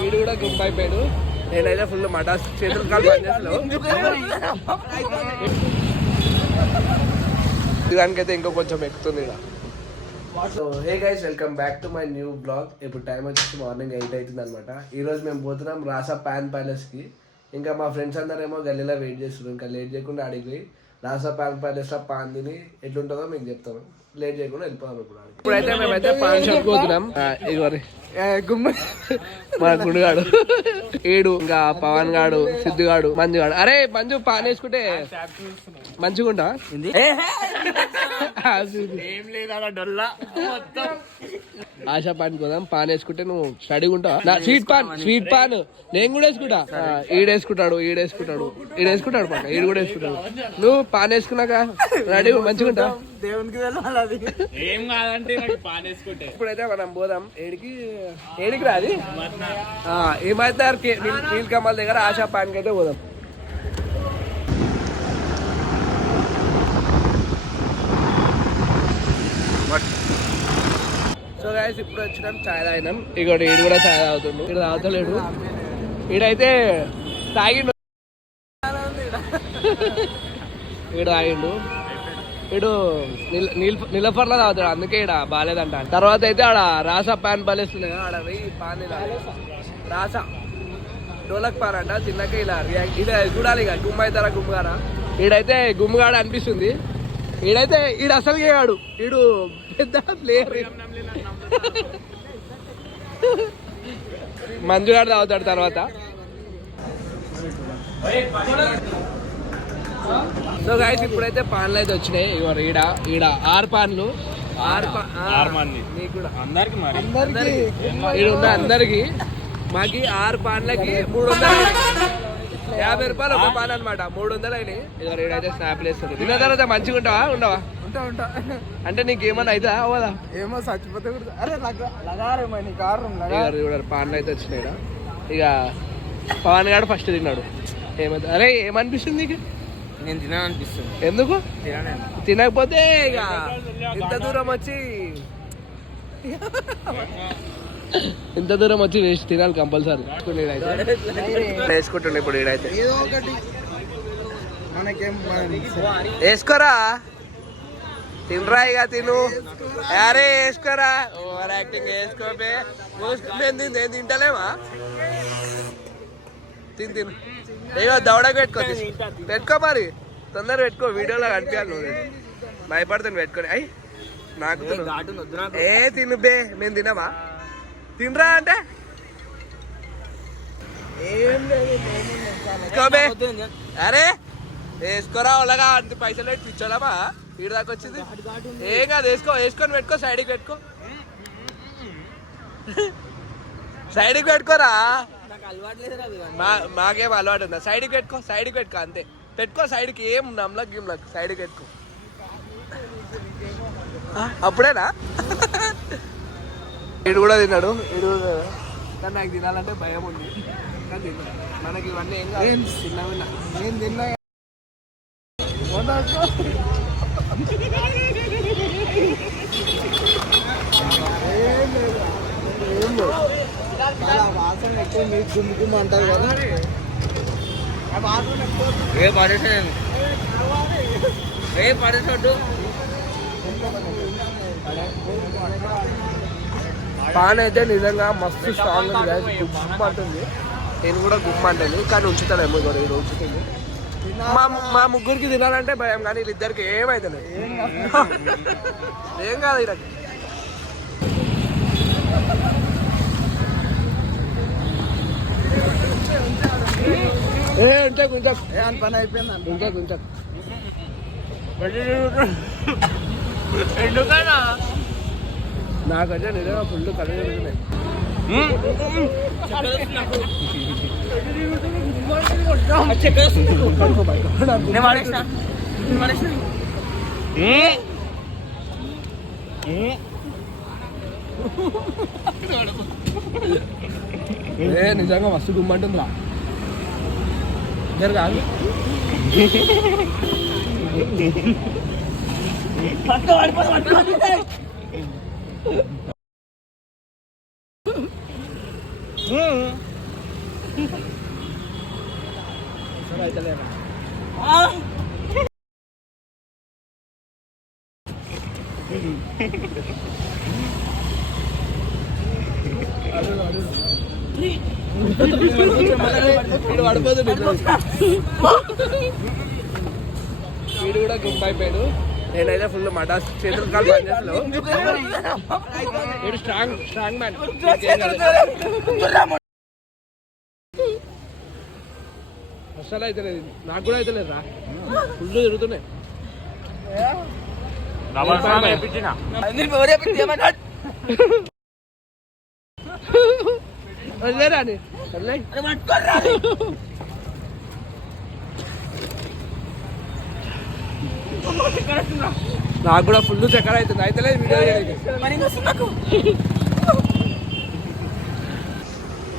వీడు కూడా గుంపు అయిపోయాడు. నేనైతే ఫుల్ మటాస్ చేతులు కాలు పనిచేస్తాను. దానికైతే ఇంకో కొంచెం ఎక్కుతుంది ఇక్కడ. So hey guys, welcome back to my new blog. ఇప్పుడు టైం వచ్చేసి మార్నింగ్ 8 అవుతుంది అనమాట. ఈరోజు మేము పోతున్నాం రాసా పాన్ ప్యాలెస్కి. ఇంకా మా ఫ్రెండ్స్ అందరేమో గల్లీలో వెయిట్ చేస్తున్నాం. ఇంకా లేట్ చేయకుండా అడిగి రాసా పాన్ ప్యాలెస్లో పాన్ తిని ఎట్లుంటుందో మీకు చెప్తాము. లేట్ చేయకుండా వెళ్ళిపోదాం. ఇప్పుడైతే మేమైతే పాన్ షాప్ పోతున్నాం. ఇగోరి మా గుడిగాడు ఏడు, ఇంకా పవన్ గాడు, సిద్ధుగాడు, మంజుగాడు. అరే మంజు పాన్ వేసుకుంటే మంచిగుంటా. ఆశా పాన్ పోదాం. పాన్ వేసుకుంటే నువ్వు స్టడీగా ఉంటావు. స్వీట్ పాన్ నేను కూడా వేసుకుంటా. ఈడేసుకుంటాడు పాన్. ఈడు కూడా వేసుకుంటాడు. నువ్వు పాన్ వేసుకున్నాక రెడీ మంచిగా ఉంటావు. దేవునికి ఏం కాదంటే ఇప్పుడైతే మనం పోదాం. ఏడికి రాది ఏమైతే నీలకమల్ దగ్గర ఆశా పాన్కి అయితే పోదాం. సో గైస్, ఇప్పుడు వచ్చినాం చాయ్ తాగినాం. ఇగోటి ఈడు కూడా చాయ్ తాగుతుండు. ఇక్కడ తాగుతలేడు. ఈడైతే తాగిండు. ఈడు తాగిండు. ఇడు నిలఫర్లో తాగుతాడు. అందుకే ఇక్కడ బాగాలేదంట. తర్వాత అయితే ఆడ రాసా పాన్ బలేస్తున్నాయి. ఆడ వెయ్యి పాన్ రాసా డోలక్ పాన్ అంట. తిన్నాక ఇలా ఇలా చూడాలి. ఇక గుమ్మ అవుతారా గుమ్మగారా. ఈడైతే గుమ్మగాడు అనిపిస్తుంది. ఈడైతే ఈడు అసలు గాడు. ఈడు పెద్ద ప్లేయర్. మంజుగాడు తాగుతాడు తర్వాత. సో గైస్, ఇప్పుడైతే పాన్లు అయితే వచ్చినాయి. ఈడ 6 పాన్లు. ఈడున్న అందరికి మాకి 6 పాన్లకి 350 రూపాయలు ఒక పాన్ అనమాట. 300 అయినాయి. ఈడైతే స్నాప్లు వేస్తుంది. తిన్న తర్వాత మంచిగా ఉంటావా ఉండవా? ఉంటా. అంటే నీకేమన్నా అవుతా అవదా? ఏమో చచ్చిపోతే పాన్లు అయితే వచ్చినాయి. ఇక పవన్ గారు ఫస్ట్ తిన్నాడు. ఏమైతే అరే ఏమనిపిస్తుంది నీకు? నేను తినాలనిపిస్తుంది. ఎందుకు? తినకపోతే ఇక ఇంత దూరం వచ్చి వేసి తినాలి కంపల్సరీ. వేసుకుంటుండే ఇప్పుడు ఈడైతే వేసుకోరా. తినరా ఇక తిను. అరే వేసుకోరా. ఓవర్ యాక్టింగ్ వేసుకోపే. నేను తింటలేమా? తిను. ఏదో దవడకు పెట్టుకో మరి. తొందర పెట్టుకో. వీడియోలో కనిపించాలి. నువ్వు భయపడుతుంది పెట్టుకొని. అయ్యి నాకు తిను బే. మేము తినమా? తినరా అంటే వేసుకోబే. అరే వేసుకోరా. వాళ్ళగా అంత పైసలు పెట్టి పిచ్చోడమా? వీడి దాకా వచ్చింది. ఏం కాదు. వేసుకొని పెట్టుకో. సైడ్కి పెట్టుకో. సైడ్కి పెట్టుకోరా. మాకేం అలవాటు ఉందా? సైడ్కి పెట్టుకో అంతే. పెట్టుకో సైడ్కి. ఏం నమ్లక్ గిమ్లక్. సైడ్కి పెట్టుకో. అప్పుడేనా? వీడు కూడా తిన్నాడు. కానీ నాకు తినాలంటే భయం ఉంది. మనకి ఇవన్నీ ఏం కాదు. నేను తిన్నా. వాసన ఎక్కువ మీకు గుమ్ముకుమ్మ అంటారు కదా. పడేసొద్దు. పాన్ అయితే నిజంగా మస్తు స్ట్రాంగ్ ఉంది. గుమ్మ అంటుంది. నేను కూడా గుమ్మ అంటుంది. కానీ ఉంచుతాడేమో కూడా. ఇది ఉంచుతుంది. మా ముగ్గురికి తినాలంటే భయం. కానీ వీళ్ళిద్దరికి ఏమైతే ఏం కాదు. ఇలా ఉంటే కొంచెం పని అయిపోయింది. కొంచెం ఎందుకన్నా నాకైతే నిజంగా ఫుల్ కళ్ళు జరుగుతున్నాయి. నిజంగా మస్తు గుమ్మంటుందిరా. కాదు వీడు కూడా గుంపు అయిపోయాడు. నేనైతే ఫుల్ మటాస్ చేతులు కాలు పనిచేస్తున్నావు. వీడు స్ట్రాంగ్ మ్యాన్. అసలు అయితే లేదు, నాకు కూడా అయితే లేదు రా. ఫుల్ తిరుగుతున్నాయి. వదిలేరా అని నాకు కూడా ఫుల్ చక్కెర అవుతుంది. అయితే లేదు వీడియో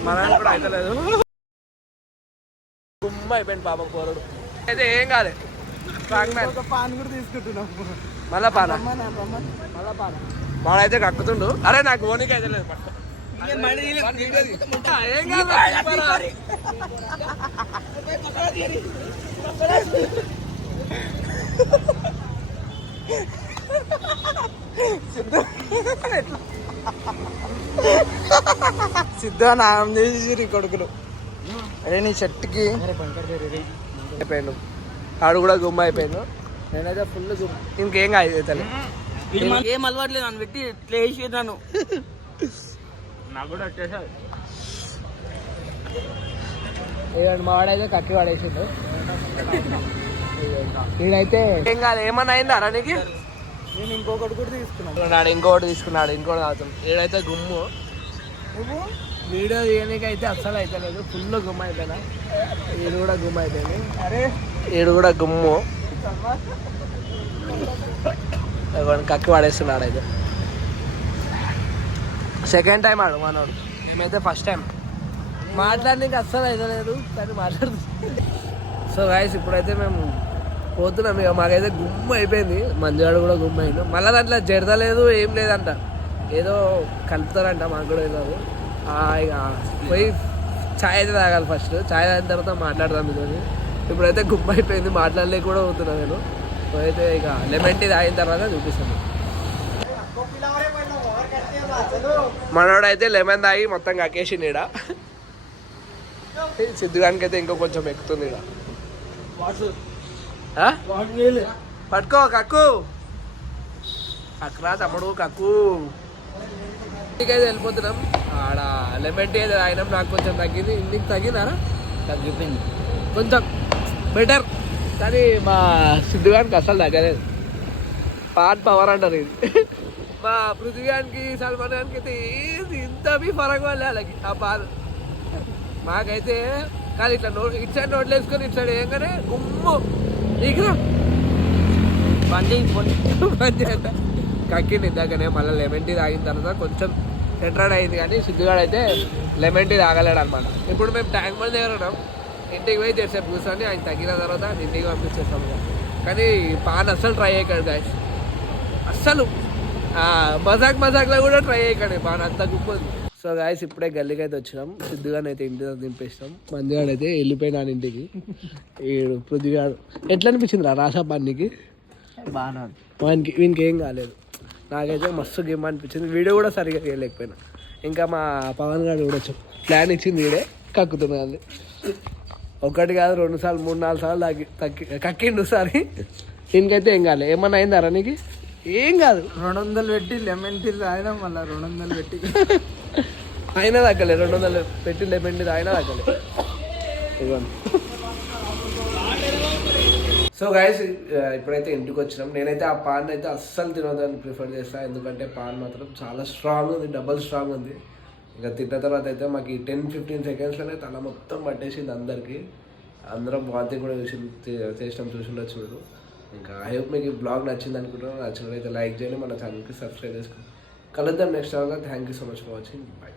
మన కూడా అయితే లేదు. గుమ్మ అయిపోయింది పాపం పోరడు. అయితే ఏం కాదు, స్ట్రాంగ్ మ్యాన్. పాన్ కూడా తీసుకుంటున్నాం. మళ్ళా పాన వాడైతే కక్కుతుండు. అరే నాకు ఓనికి అయితే లేదు. ఏం కాదు. సిద్ధ నామం చేసి కొడుకులు. అరే నీ షర్ట్కి అయిపోయాడు. ఆడు కూడా గుమ్మ అయిపోయాడు. నేనైతే ఫుల్ గుమ్మ. ఇంకేం కాదు తల్లి. ఏం అలవాట్లేదు నన్ను పెట్టి ఇట్లా వేసి నన్ను. నాకు కూడా వచ్చేసారు. మా వాడైతే కక్కి వాడేసిండు. నేనైతే ఏం కాదు. ఏమన్నా అయిందా రా నీకు? నేను ఇంకొకటి కూడా తీసుకున్నాను. ఇంకోటి తీసుకున్నాడు. ఇంకోటి అవుతుంది. ఏడైతే గుమ్ము. నువ్వు వీడియో తీయడానికి అయితే అస్సలు అయితే లేదు. ఫుల్ గుమ్మ అయిపోయినా. ఈడు కూడా గుమ్మ అయిపోయింది. అరే ఈడు కూడా గుమ్ము. కక్కి వాడేస్తున్నాడు. అయితే సెకండ్ టైం ఆడు మనోడు. మేమైతే ఫస్ట్ టైం మాట్లాడడానికి అస్సలు అయితే లేదు, కానీ మాట్లాడుతుంది. సో గాయస్ ఇప్పుడైతే మేము పోతున్నాం. ఇక మాకైతే గుమ్మ అయిపోయింది. మంజుగాడు కూడా గుమ్మ అయింది. మళ్ళీ దాంట్లో జడతలేదు, ఏం లేదంట. ఏదో కలుపుతారంట, మాకు కూడా తెలియదు. ఇక పోయి ఛాయ్ అయితే తాగాలి ఫస్ట్. ఛాయ్ తాగిన తర్వాత మాట్లాడదాం మీతో. ఇప్పుడైతే గుమ్మ అయిపోయింది, మాట్లాడలేక కూడా పోతున్నా నేను. అయితే ఇక లెమన్ టీ తాగిన తర్వాత చూపిస్తాను. మనోడైతే లెమన్ తాగి మొత్తం కక్కేసింది. ఈడ సిద్ధుగానికి అయితే ఇంకో కొంచెం ఎక్కుతుంది. ఈడ పట్టుకో కక్కు. కక్కురా తమ్ముడు, కక్కు. ఇంటికైతే వెళ్ళిపోతున్నాం. ఆడ లెమన్ టీ అయితే తాగినాం. నాకు కొంచెం తగ్గింది. ఇంటికి తగ్గిందారా? తగ్గిపోయింది కొంచెం బెటర్. కానీ మా సిద్ధుగానికి అసలు తగ్గలేదు. పాన్ పవర్ అంటారు ఇది. మా పృథ్వీగానికి, సల్మాన్ గానికి అయితే ఏది ఇంత మీ ఫరక్ వల్ల అలాగే ఆ పాన్. మాకైతే కానీ ఇట్లా ఇటు సైడ్ నోట్లు వేసుకొని ఇటు సైడ్ ఏంగానే గుమ్ము నీకు బండి అంట కక్కింది ఇందాకనే. మళ్ళీ లెమన్ టీ తాగిన తర్వాత కొంచెం సెంట్రాడ్ అయింది. కానీ సిద్ధుగాడు అయితే లెమన్ టీ తాగలేడు అనమాట. ఇప్పుడు మేము ట్యాంక్ బండ్ దగ్గర ఉన్నాం. ఇంటికి పోయి తెరిసేపు కూర్చొని ఆయన తగ్గిన తర్వాత ఇంటికి పంపించేస్తాం. కానీ పాన్ అస్సలు ట్రై అయ్యాడు గాయస్. అస్సలు మజాక్లో కూడా ట్రై అయ్యాడు పాన్, అంత గుప్పది. సో గాయస్ ఇప్పుడే గల్లీకి అయితే వచ్చినాం. సిద్ధుగాని అయితే ఇంటి దింపేసినాం. మంజుగాడు అయితే వెళ్ళిపోయినాను ఇంటికి. ఈ పృథ్వీగాడు ఎట్లా అనిపించింది రా రాసా పానికి? బాగా వీనికి ఏం కాలేదు. నాకైతే మస్తు గేమ్ అనిపించింది. వీడియో కూడా సరిగా చేయలేకపోయినా. ఇంకా మా పవన్ గారు కూడా ప్లాన్ ఇచ్చింది. వీడే కక్కుతున్నది. ఒకటి కాదు, 2 సార్లు 3-4 సార్లు కక్కిండు సారి. దీనికైతే ఏం కాలేదు. ఏమన్నా అయిందారా నీకు? ఏం కాదు. 200 పెట్టి లెమన్ టీ తాగినా మళ్ళీ 200 పెట్టి అయినా తగ్గలే. 200 పెట్టి లెమన్ టీ తాగినా తగ్గలే. ఇవ్వండి. సో గైస్ ఇప్పుడైతే ఇంటికి వచ్చినాం. నేనైతే ఆ పాన్ అయితే అస్సలు తినొద్దని ప్రిఫర్ చేస్తాను. ఎందుకంటే పాన్ మాత్రం చాలా స్ట్రాంగ్ ఉంది, డబల్ స్ట్రాంగ్ ఉంది. ఇంకా తిన్న తర్వాత అయితే మాకు 10-15 సెకండ్స్లోనే తల మొత్తం పట్టేసింది అందరికీ. అందరం వాంతింగ్ కూడా చూసిండొచ్చు మీరు. ఇంకా ఐ హోప్ మీకు ఈ బ్లాగ్ నచ్చింది అనుకుంటున్నాను. నచ్చినట్లయితే లైక్ చేయండి, మన ఛానల్కి సబ్స్క్రైబ్ చేసుకోండి. కలుద్దాం next thank you so much for watching. Bye.